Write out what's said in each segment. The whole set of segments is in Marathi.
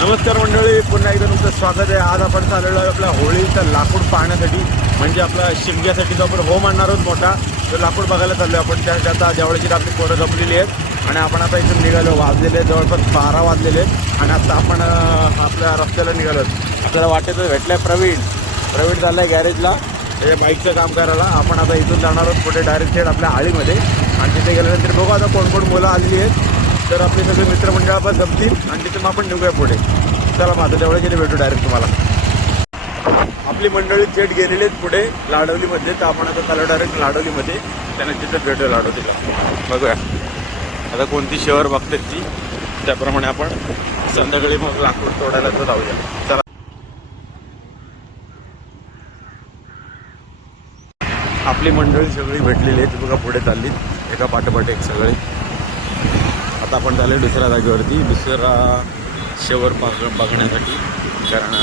नमस्कार मंडळी, पुन्हा एकदा तुमचं स्वागत आहे. आज आपण चाललेलो आहे आपल्या होळीचं लाकूड पाहण्यासाठी, म्हणजे आपला शिमग्यासाठी जो आपण होम आणणार आहोत मोठा, तो लाकूड बघायला चाललो आपण. त्यासाठी आता देवळाची आपली पोरं जमलेली आहेत आणि आपण आता इथून निघालो. वाजलेले जवळपास 12 वाजलेले आहेत आणि आता आपण आपल्या रस्त्याला निघालो. आपल्याला वाटेतच भेटलं आहे प्रवीण चालला आहे गॅरेजला हे बाईकचं काम करायला. आपण आता इथून जाणार आहोत पुढे डायरेक्ट थेट आपल्या आळीमध्ये आणि तिथे गेल्यानंतर बघू आता कोण कोण मुलं आलेली आहेत. तर आपले सगळे मित्रमंडळ पण जमतील आणि तिथून आपण निघूया पुढे. चला माझं तेवढं गेले भेटू डायरेक्ट तुम्हाला. आपली मंडळी थेट गेलेली आहेत पुढे लाडवलीमध्ये, तर आपण आता चालू डायरेक्ट लाडवलीमध्ये. त्यांना तिथं भेटू लाडवलीला. बघूया आता कोणती शहर बघतात ती, त्याप्रमाणे आपण संध्याकाळी मग लाकूड तोडायला तर जाऊया. चला आपली मंडळी सगळी भेटलेली आहेत बघा, पुढे चालली एका पाठोपाठ एक सगळे. आता आपण झाले दुसऱ्या जागेवरती, दुसरा शेवर बघण्यासाठी. कारण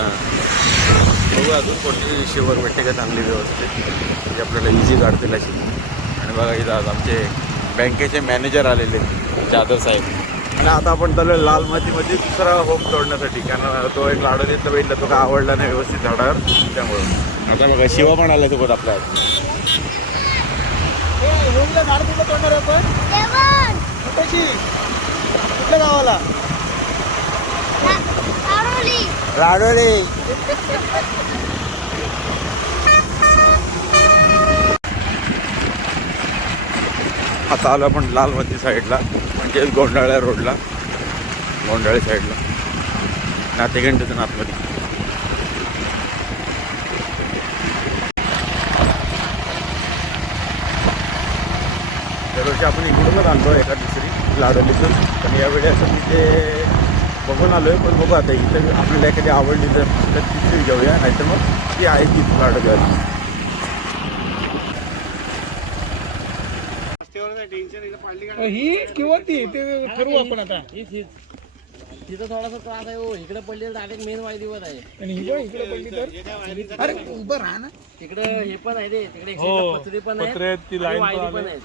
बघू अजून कोणती शेवर भेटते का चांगली व्यवस्थित, म्हणजे आपल्याला इझी काढतील अशी. आणि बघा इथं आज आमचे बँकेचे मॅनेजर आलेले जाधव साहेब. आणि आता आपण चालू लाल मातीमध्ये दुसरा होम तोडण्यासाठी, कारण तो एक लाडवलीतला बघितला, तो का आवडला नाही व्यवस्थित झाडावर, त्यामुळं. आता बघा शिवा पण आला सोबत आपल्या. झाड कुठलं तोडणार आपण कुठल्या गावाला? लाडोली. आता आलो आपण लालमती साईडला, म्हणजे गोंडाळ्या रोडला, गोंडाळे साईडला नातेगंडीतून आतमध्ये. दरवर्षी आपण इकडूनच आणतो एका दुसरी लाडोलीतून, पण यावेळी असं तिथे बघून आलो आहे. पण बघू आता इथं आपल्याला एखादी आवडली तर तिथे घेऊया, नाहीतर मग ती आहे ती लाडोलीवाली. ही किंवा ती ते ठरवू आपण आता. तिथं थोडासा त्रास आहे हो, इकडे पडली तर डायरेक्ट मेन वायदीवर आहे. आणि इकडे पडली तर अरे उभं राहा ना. तिकडे हे पण आहे रे, तिकडे पत्रे पण आहे, वायदी पण आहे.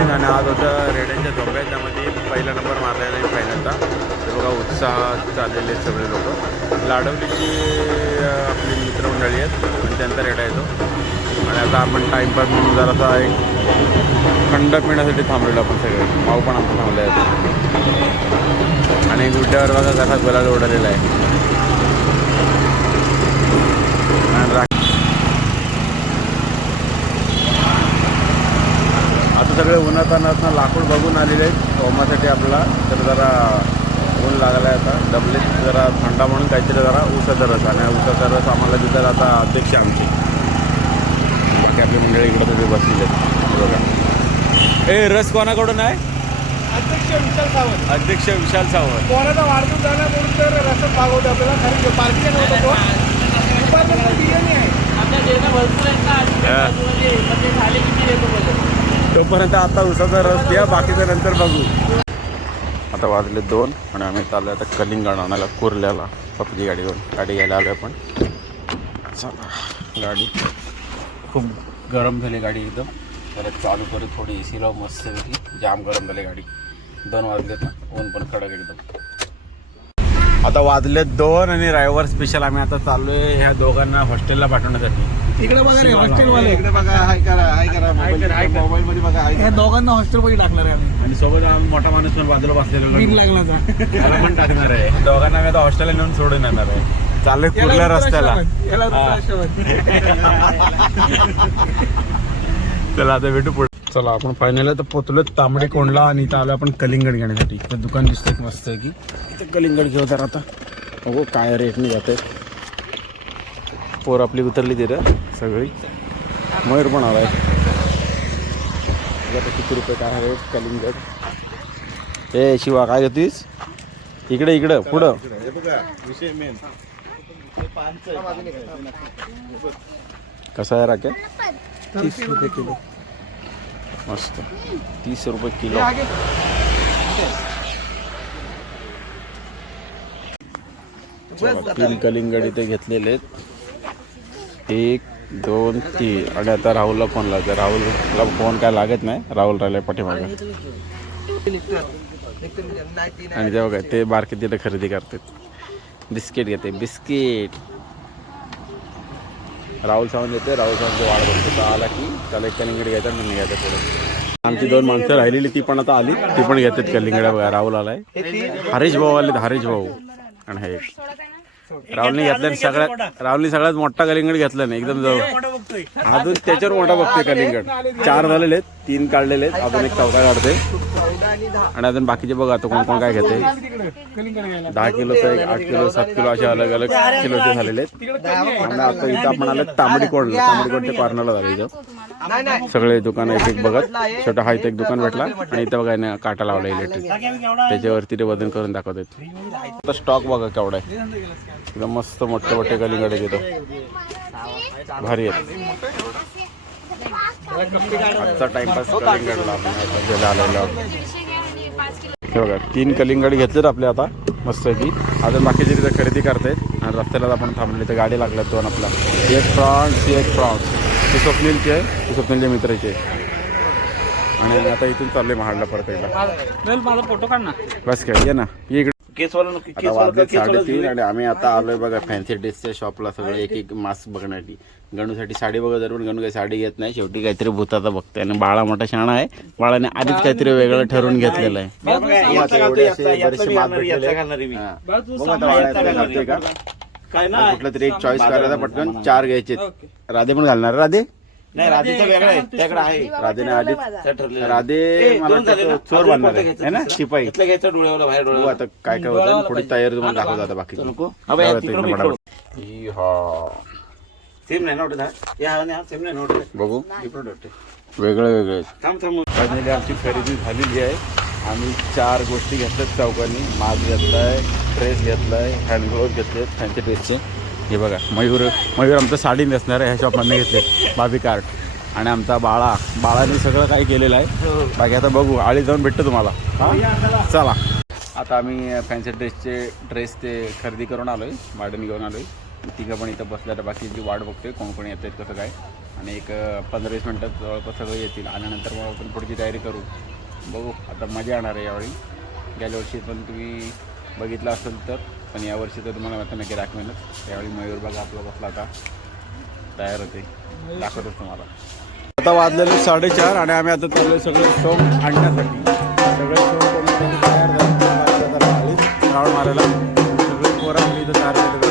आणि आज होतं रेड्यांच्या झोंब्या, त्यामध्ये पहिला नंबर मारलेला आहे फायनलचा. ते बघा उत्साहात चाललेले आहेत सगळे लोक. लाडवलीची आपली मित्रमंडळी आहेत आणि त्यांचा रेडा येतो. आणि आता आपण टाईमपास म्हणून जरासा एक थंड पिण्यासाठी थांबलेलो आपण सगळे. माऊ पण आमचं थांबले आहेत आणि गुड्ड्यावर बघा कसा गुलाल उडलेला आहे. सगळे उन्हातानातनं लाकूड बघून आलेले आहेत होमासाठी आपल्याला. तर जरा ऊन लागला आहे आता, डबले जरा थंडा म्हणून काहीतरी जरा ऊसाचा रस. आणि ऊसाचा रस आम्हाला तिथं आता अध्यक्ष आमचे बाकी आपली मंडळी इकडं तरी बसलेले आहेत बघा. ए रस कोणाकडून आहे? अध्यक्ष विशाल सावंत. अध्यक्ष विशाल सावंत. कोणाचा वाढदिवस झाला म्हणून तर रस्ता भागवतो आपल्याला. कारण पार्टी नव्हतं बिर्याणी आहे आपल्या जेवणा भरपूर आहेत ना, झाले किती येतो बघा. तोपर्यंत आता उसाचा रस द्या, बाकीचं नंतर बघू. आता वाजले 2 आणि आम्ही चाललो आता कलिंगड आणायला कुर्ल्याला. पपजी गाडी घ्यायला आलो आपण. चला गाडी खूप गरम झाली गाडी एकदम. परत चालू करत थोडी एसी लाव मस्तपैकी. जाम गरम झाली गाडी. 2 वाजलेत ना, ऊन पण कडक एकदम. आता वाजलेत 2 आणि ड्रायव्हर स्पेशल आम्ही आता चाललोय ह्या दोघांना हॉस्टेलला पाठवण्यासाठी. इकडे बघा रे हॉस्टेलवाले. इकडे बघा, हाय करा मोबाईल मध्ये बघा. ह्या दोघांना हॉस्टेलमध्ये टाकणार आहे आम्ही. आणि सोबत मोठा माणूस पण बाजूला बसलेला बिन लागला त्याला पण टाकणार आहे. दोघांना आम्ही आता हॉस्टेलला नेऊन सोडून येणार आहे. चालले कुर्ल्या रस्त्याला. चला आता भेटू पुढे. चला आपण फायनल तर पोचलो तांबडे कोंडला आणि इथं आलो आपण कलिंगड घेण्यासाठी. इथं दुकान दिसतंय मस्त आहे की, इथं कलिंगड घेऊ तर आता हो काय रेटने जात आहे. पोर आपली उतरली तिथं सगळी. मयूर पण आलाय. किती रुपये काय आहे कलिंगड. ए शिवा काय घेतीस? इकडे पुढं. हे बघा विषय मेन कसा आहे राखे? 30 रुपये किलो. मस्त 30 रुपये किलो. तीन कलिंगड इथे घेतलेले आहेत. 1 2 3 आणि आता राहुलला फोन लागला. राहुलला फोन काय लागत नाही. राहुल राहिला पाठीमागे आणि तेव्हा काय ते बारके तिथे खरेदी करतात. बिस्किट घेते बिस्किट. राहुल सावंत येते. राहुल सावंत वाढ बघतो. तो आला की त्याला एक कलिंगड घ्यायचा आणि घ्यायचा पुढे. आमची 2 माणसं राहिलेली ती पण आता आली. ती पण घेतात कलिंगड बघा. राहुल आलाय. हरीश भाऊ आले. हरीश भाऊ आणि हे राहुलने घेतलं सगळ्यात मोठा कलिंगड घेतला नाही एकदम जवळ. अजून त्याच्यावर मोठा बघतोय कलिंगड. 4 झालेले आहेत. 3 काढलेले आहेत. अजून एक 4था काढते आणि अजून बाकीचे बघा आता कोण कोण काय घेते. 10 किलोचं 8 किलो 7 किलो असे अलग अलग किलोचे झालेले आहेत. आणि आता इथं आपण आलं तांबडीकोटच्या कॉर्नरला झालं इथं. सगळे दुकान एक बघत छोटा हा इथं एक दुकान भेटला आणि इथं बघा काटा लावला इलेक्ट्रिक. त्याच्यावरती ते वजन करून दाखवतात. आता स्टॉक बघा केवढा आहे. एकदम मस्त मोठे मोठे कलिंगड आहेत इथं. भारी आहेत. आजचा टाइमपास कलिंगडला आपण आलेला. हे बघा 3 कलिंगड घेतलेत आपले आता मस्त की. अजून बाकीचे तिथे खरेदी करतायत आणि रस्त्याला आपण थांबले. तर गाडी लागल्यात 2 आपला. एक फ्रॉन्स ती स्वप्नीलची आहे. ती स्वप्नीलच्या मित्राची आहे. आणि आता इथून चालले महाडला परत एकदा. माझा फोटो काढ ना. बस काय ये ना इकडे. आता वाजले 3:30 आणि आम्ही आता आलोय बघा फॅन्सी ड्रेसच्या शॉपला. सगळं एक एक मास्क बघण्यासाठी. गणूसाठी साडी बघत पण गणू काही साडी घेत नाही. शेवटी काहीतरी भूताचा बघतोय. आणि बाळा मोठा शाणा आहे. बाळाने आधीच काहीतरी वेगळं ठरवून घेतलेलं आहे. कुठलं तरी एक चॉईस करायचा पटकन. 4 घ्यायचे. राधे पण घालणार. राधे नाही राधेचा वेगळा आहे त्याकडे आहे. राधेने आधीच राधे मला चोर बांधणार आहे ना शिपाई. घ्यायचं डोळ्यावर बाहेर डोळ्यावर. आता काय काय होतं पुढे तयारी तुम्हाला दाखवतो. आता बाकी सेम नाही नव्हतं या सेम नाही नव्हतं बघू प्रोडक्ट वेगळे वेगळे. थांब फायनली आमची खरेदी झालेली आहे. आम्ही 4 गोष्टी घेतल्यात चौकांनी. मास्क घेतलाय, ड्रेस घेतलाय, हँड ग्लोव्ह घेतले फॅन्सी ड्रेसचे. हे बघा मयूर आमचं साडी नेसणार आहे. ह्या शॉपमधनं घेतले बाबी कार्ट. आणि आमचा बाळाने सगळं काही केलेलं आहे. बाकी आता बघू आळी जाऊन भेटतो तुम्हाला. हां चला. आता आम्ही फॅन्सी ड्रेस ते खरेदी करून आलो आहे. भाड्याने घेऊन आलो आहे. तिघं पण इथं बसल्या. तर बाकीची वाट बघतोय कोण कोण येत आहेत कसं काय. आणि एक 15-20 मिनटात जवळपास सगळं येतील. आल्यानंतर मग आपण पुढची तयारी करू. बघू आता मजा येणार आहे यावेळी. गेल्या वर्षी पण तुम्ही बघितलं असेल तर. पण यावर्षी तर तुम्हाला वाटतं नक्की दाखवेनच. यावेळी मयूर बघा आपला बसला आता तयार होते. दाखवतोच तुम्हाला. आता वाजलेले 4:30 आणि आम्ही आता चाललो सगळे सोंग आणण्यासाठी. सगळे सोंग करून तयार झाले. राऊंड मारायला सगळे पोरं आम्ही इथं तयार केले.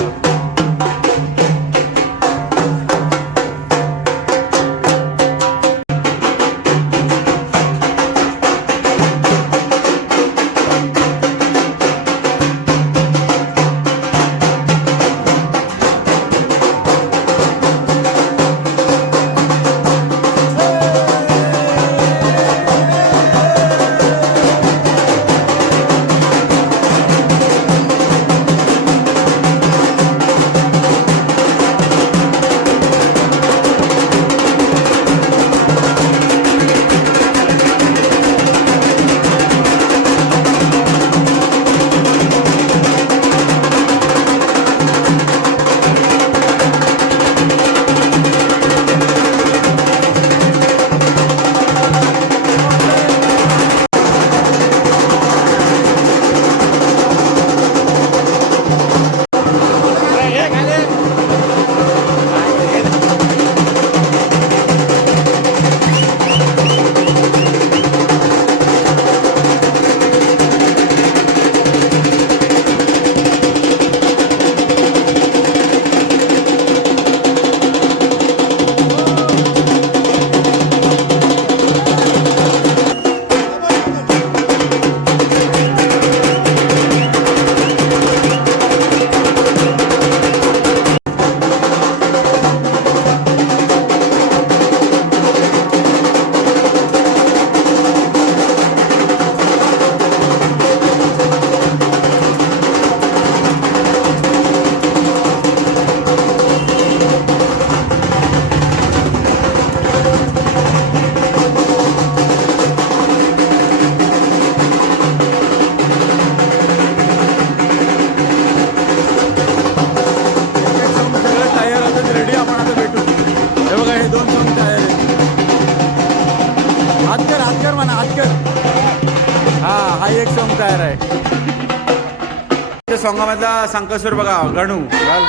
सोंगामधला संकेश्वर बघा गणू घाल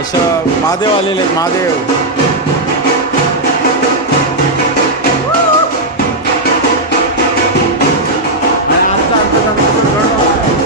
असं महादेव आलेले आहेत महादेव. आणि आजचा आमचा संकेश्वर गणू आहे.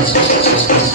आहे